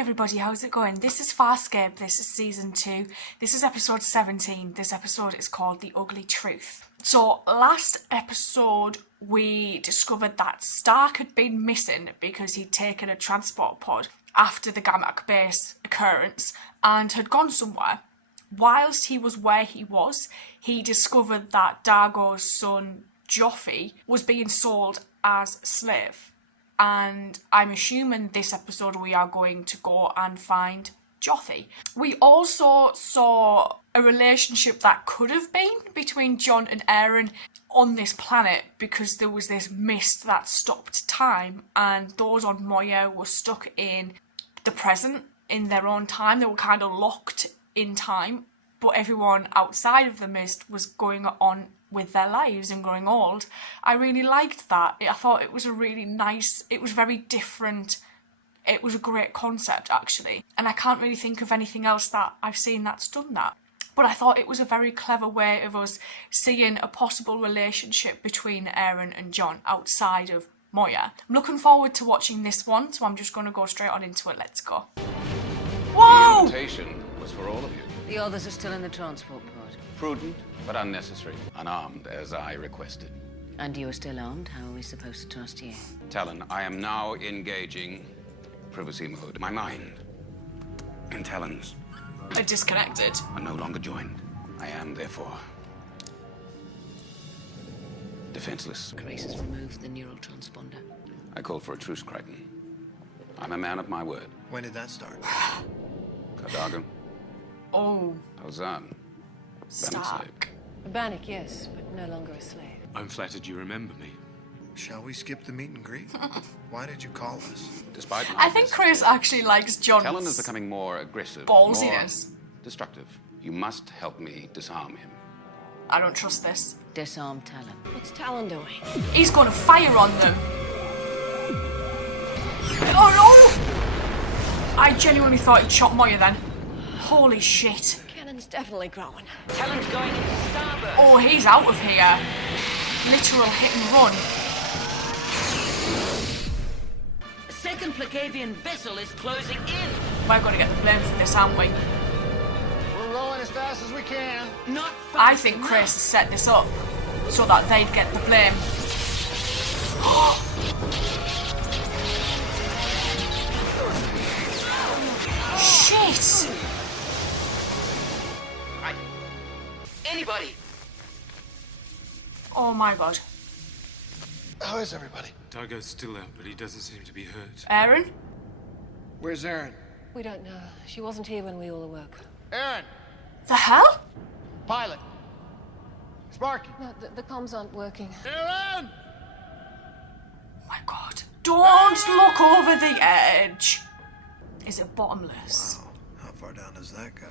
everybody, how's it going? This is Farscape, this is season 2, this is episode 17, this episode is called The Ugly Truth. So last episode we discovered that Stark had been missing because he'd taken a transport pod after the Gamak base occurrence and had gone somewhere. Whilst he was where he was, he discovered that Dargo's son Joffrey was being sold as a slave. And I'm assuming this episode we are going to go and find Joffrey. We also saw a relationship that could have been between Jon and Aaron on this planet because there was this mist that stopped time and those on Moya were stuck in the present, in their own time. They were kind of locked in time, but everyone outside of the mist was going on with their lives and growing old. I really liked that. I thought it was a really nice, it was very different. It was a great concept actually. And I can't really think of anything else that I've seen that's done that. But I thought it was a very clever way of us seeing a possible relationship between Aaron and Jon outside of Moya. I'm looking forward to watching this one, so I'm just going to go straight on into it. Let's go. Whoa! The invitation was for all of you. The others are still in the transport pod. Prudent, but unnecessary. Unarmed, as I requested. And you are still armed? How are we supposed to trust you? Talon, I am now engaging privacy mode. My mind and Talon's Are disconnected. are no longer joined. I am, therefore, defenseless. Grace has removed the neural transponder. I call for a truce, Crichton. I'm a man of my word. When did that start? Cardago, Oh, Ozan, Stark. A Bannock, yes, but no longer a slave. I'm flattered you remember me. Shall we skip the meet and greet? Why did you call us? Despite my I think best Chris attempts, actually likes Jon's Talon is becoming more aggressive, ballsiness. more destructive. You must help me disarm him. I don't trust this. Disarm Talon. What's Talon doing? He's going to fire on them. Oh no! I genuinely thought he'd shot Moya then. Holy shit. Cannon's definitely growing. Talon's going into starboard. Oh, he's out of here. Literal hit and run. A second Placavian vessel is closing in. We're going to get the blame for this, aren't we? We're rolling as fast as we can. Not fast I think enough. Chris has set this up so that they'd get the blame. Shit! Anybody? Oh my god. How is everybody? Dargo's still out, but he doesn't seem to be hurt. Aaron? Where's Aaron? We don't know. She wasn't here when we all awoke. Aaron! The hell? Pilot! Sparky! No, the comms aren't working. Aaron! Oh my god. Don't look over the edge. Is it bottomless? Wow, how far down does that go?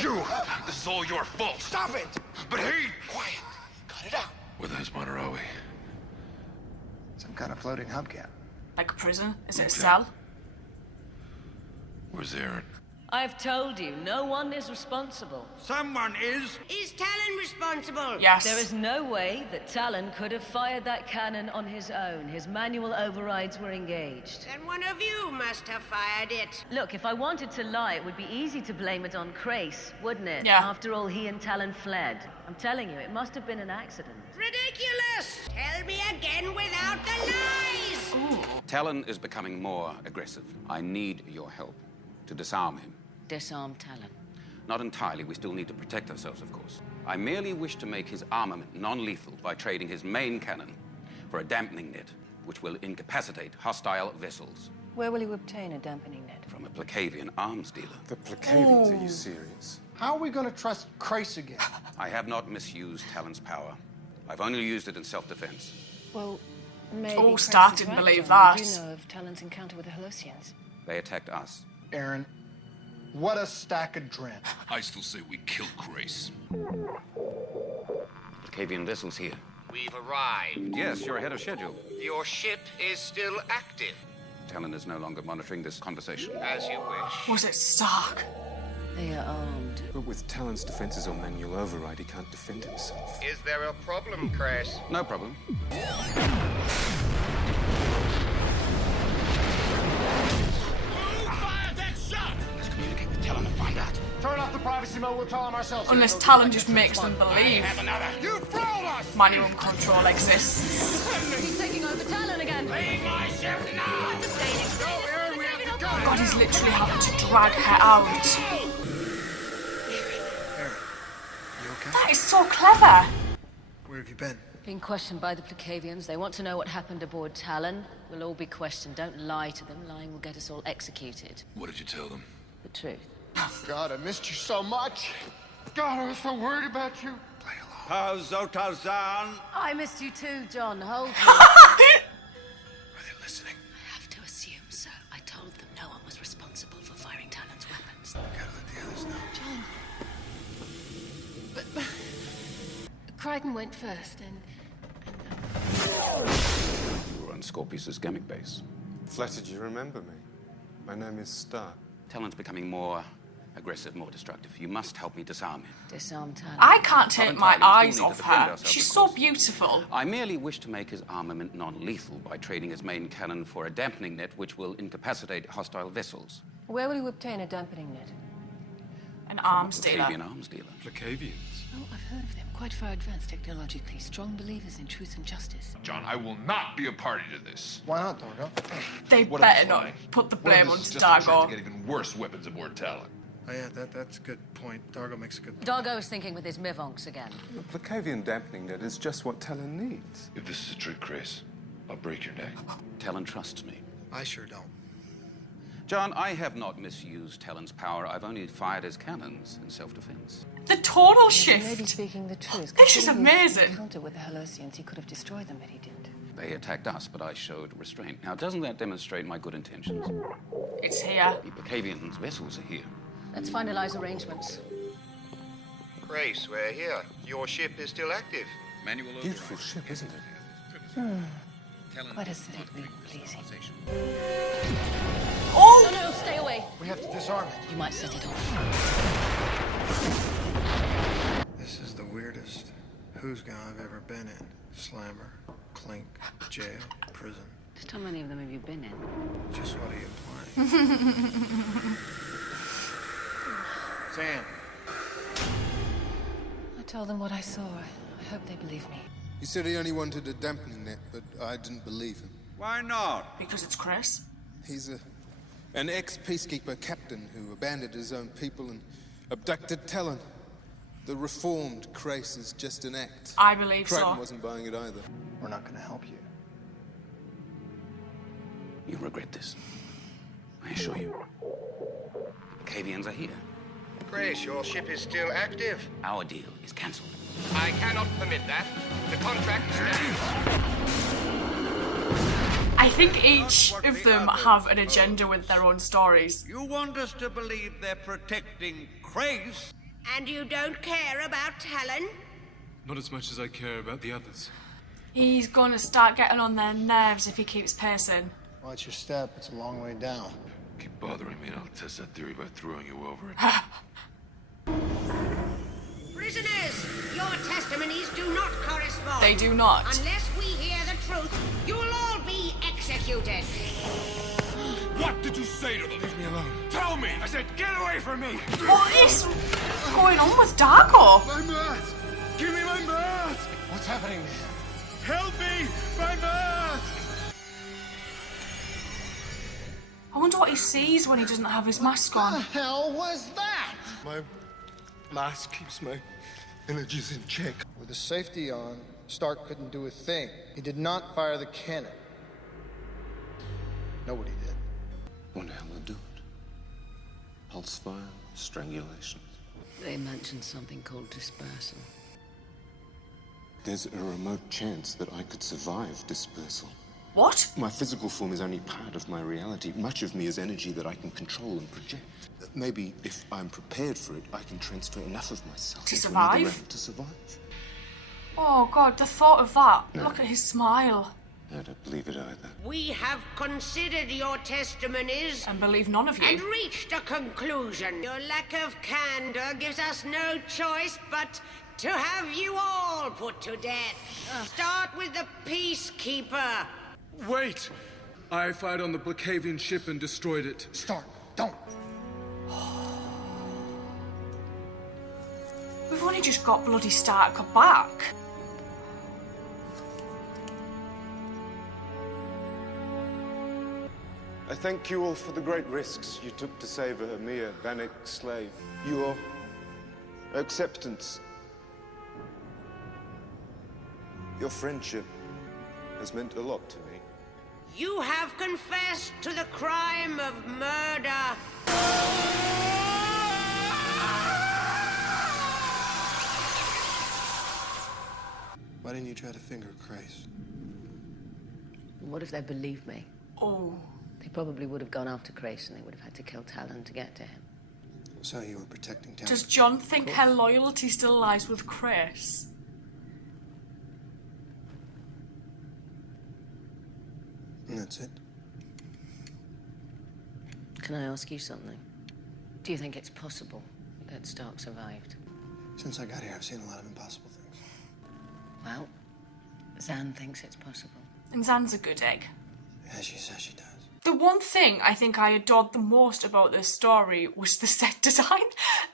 You! This is all your fault! Stop it! But he! Quiet! Cut it out! Where the hell are we? Some kind of floating hubcap. Like a prison? Is it a Okay. cell? Where's Aaron? I've told you, no one is responsible. Someone is! Is Talon responsible? Yes. There is no way that Talon could have fired that cannon on his own. His manual overrides were engaged. Then one of you must have fired it. Look, if I wanted to lie, it would be easy to blame it on Crace, wouldn't it? Yeah. After all, he and Talon fled. I'm telling you, it must have been an accident. Ridiculous! Tell me again without the lies! Talon is becoming more aggressive. I need your help to disarm him. Disarm Talon. Not entirely. We still need to protect ourselves, of course. I merely wish to make his armament non-lethal by trading his main cannon for a dampening net, which will incapacitate hostile vessels. Where will you obtain a dampening net? From a Placavian arms dealer. The Placavians, are you serious? How are we gonna trust Crace again? I have not misused Talon's power. I've only used it in self-defense. Well, maybe Oh, Crace Stark is didn't right, believe Jon. We that. do know of Talon's encounter with the Holosians. They attacked us. Aaron, what a stack of dread. I still say we killed Grace. Placavian vessels here. We've arrived. Yes, you're ahead of schedule. Your ship is still active, Talon is no longer monitoring this conversation. as you wish. Was it Stark? They are armed. But with Talon's defenses on manual override, he can't defend himself. Is there a problem, Crash? No problem. Fire Bravissimo, we'll tell him ourselves. Unless Talon just makes them believe You fooled us! manual control exists. He's taking over Talon again. Leave my ship now! God, he's literally having to drag her out. Aaron, you okay? That is so clever. Where have you been? Being questioned by the Placavians. They want to know what happened aboard Talon. We'll all be questioned. Don't lie to them. Lying will get us all executed. What did you tell them? The truth. God, I missed you so much. God, I was so worried about you. Zotazan. I missed you too, John. Hold me. Are they listening? I have to assume so. I told them no one was responsible for firing Talon's weapons. We gotta let the others know. John. But Crichton went first, and You were on Scorpius' gimmick base. Flattered you remember me. My name is Star. Talon's becoming more aggressive, more destructive. You must help me disarm him. Disarm Talon. I can't take Not my entirely. We eyes still need off to defend her. ourselves, She's of so course. beautiful. I merely wish to make his armament non-lethal by trading his main cannon for a dampening net which will incapacitate hostile vessels. Where will you obtain a dampening net? An arms Placavian dealer. arms dealer. Placavians. Oh, I've heard of them. Quite far advanced technologically. Strong believers in truth and justice. John, I will not be a party to this. Why not, Dorgo? They What better if not flying? put the What if blame this on is just a chance to Dargo. get even worse weapons aboard Talon? Oh yeah, that's a good point. Dargo makes a good point. Dargo is thinking with his Mivonks again. The Placavian dampening net is just what Talon needs. If this is a trick, Chris, I'll break your neck. Talon trusts me. I sure don't. John, I have not misused Talon's power. I've only fired his cannons in self-defense. The tonal He may be shift. speaking the truth. This is Considering his amazing. encounter with the Holosians, he could have destroyed them, but he didn't. They attacked us, but I showed restraint. Now, doesn't that demonstrate my good intentions? It's here. The Placavian's vessels are here. Let's finalize arrangements. Grace, we're here. Your ship is still active. Manual Beautiful ship, isn't it? Quite aesthetically pleasing. Oh! No, stay away. We have to disarm it. You might set it off. This is the weirdest who's gone I've ever been in. Slammer, clink, jail, prison. Just how many of them have you been in? Just what are you implying? Sam. I told them what I saw. I hope they believe me. He said he only wanted a dampening net, but I didn't believe him. Why not? Because it's Chris. He's an ex-peacekeeper captain who abandoned his own people and abducted Talon. The reformed Crace is just an act. I believe Crichton so. wasn't buying it either. We're not gonna help you. You regret this. I assure you. The Placavians are here. Grace, your ship is still active. Our deal is cancelled. I cannot permit that. The contract stands. I think each of them have an agenda with their own stories. You want us to believe they're protecting Crace? And you don't care about Talon? Not as much as I care about the others. He's gonna start getting on their nerves if he keeps pacing. Watch your step, it's a long way down. Keep bothering me and I'll test that theory by throwing you over it. Prisoners, your testimonies do not correspond. They do not. Unless we hear the truth, you will all be executed. What did you say to them? Leave me alone. Tell me! I said, get away from me! What is going on with Dargo? My mask! Give me my mask! What's happening, man? Help me! My mask! I wonder what he sees when he doesn't have his mask on. What the hell was that? My mask keeps my energies in check. With the safety on, Stark couldn't do a thing. He did not fire the cannon. Nobody did. Wonder how we'll do it. Pulse fire, strangulation. They mentioned something called dispersal. There's a remote chance that I could survive dispersal. What? My physical form is only part of my reality. Much of me is energy that I can control and project. Maybe if I'm prepared for it, I can transfer enough of myself To into survive? another realm to survive. Oh god, the thought of that. No. Look at his smile. I don't believe it either. We have considered your testimonies And believe none of and you. reached a conclusion. Your lack of candor gives us no choice but to have you all put to death. Start with the Peacekeeper. Wait! I fired on the Placavian ship and destroyed it. Stark, don't. only just got bloody Stark back. I thank you all for the great risks you took to save a mere Bannock slave. Your acceptance, your friendship has meant a lot to me. You have confessed to the crime of murder. Why didn't you try to finger Christ? What if they believed me? Oh. They probably would have gone after Grace and they would have had to kill Talon to get to him. So you were protecting Talon? Does John think her loyalty still lies with Chris? And that's it? Can I ask you something? Do you think it's possible that Stark survived? Since I got here, I've seen a lot of impossible things. Well, Zan thinks it's possible. And Zan's a good egg. As she says she does. The one thing I think I adored the most about this story was the set design.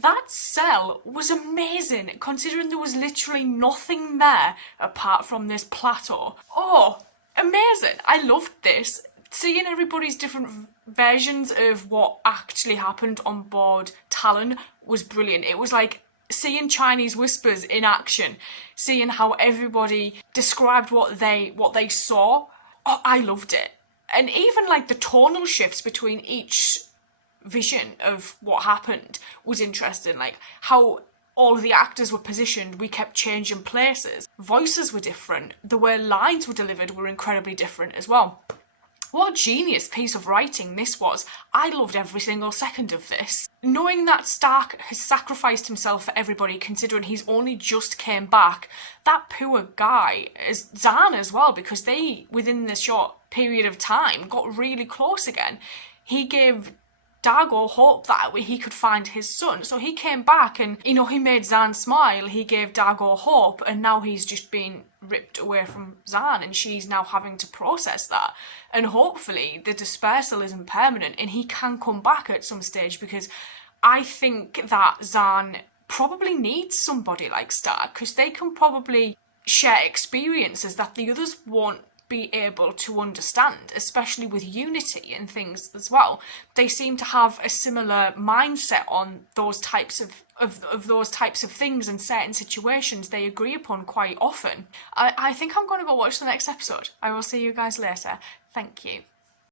That cell was amazing, considering there was literally nothing there apart from this plateau. Oh, amazing. I loved this. Seeing everybody's different versions of what actually happened on board Talon was brilliant. It was like seeing Chinese whispers in action, seeing how everybody described what they saw. Oh, I loved it. And even like the tonal shifts between each vision of what happened was interesting. Like how all of the actors were positioned, we kept changing places. Voices were different. The way lines were delivered were incredibly different as well. What a genius piece of writing this was. I loved every single second of this. Knowing that Stark has sacrificed himself for everybody, considering he's only just came back, that poor guy, is Zan as well, because they, within this short period of time, got really close again. He gave Dago hope that he could find his son. So he came back and, you know, he made Zan smile, he gave Dago hope, and now he's just been ripped away from Zan and she's now having to process that. And hopefully the dispersal isn't permanent and he can come back at some stage, because I think that Zan probably needs somebody like Stark, because they can probably share experiences that the others won't be able to understand, especially with unity and things as well. They seem to have a similar mindset on those types of those types of things and certain situations they agree upon quite often. I think I'm going to go watch the next episode. I will see you guys later. Thank you.